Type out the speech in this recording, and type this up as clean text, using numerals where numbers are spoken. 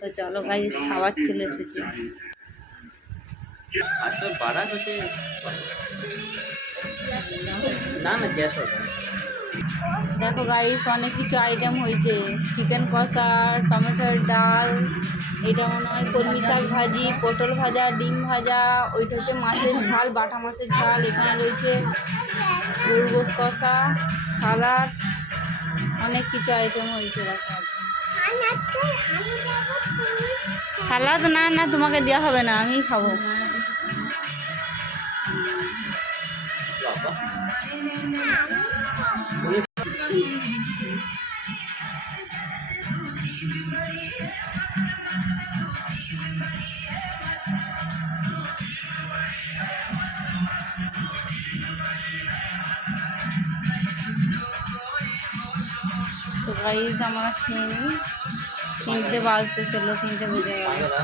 তো চলো গাইস, খাবার চলে এসেছে। দেখো গাইস, অনেক কিছু আইটেম হয়েছে। চিকেন কষা, টমেটোর ডাল, এটা মনে হয় কলমি শাক ভাজি, পটল ভাজা, ডিম ভাজা, ওইটা হচ্ছে মাছের ঝাল, বাটা মাছের ঝাল। এখানে রয়েছে গরুর গোশ কষা, সালাড, অনেক কিছু আইটেম হয়েছে। দেখা আছে সালাদ। না না, তোমাকে দেওয়া হবে না, আমি খাবো। তো গাইস, আমরা খেয়ে নিই। 3টে বাজতে চললো, 3টে বেজে গেল।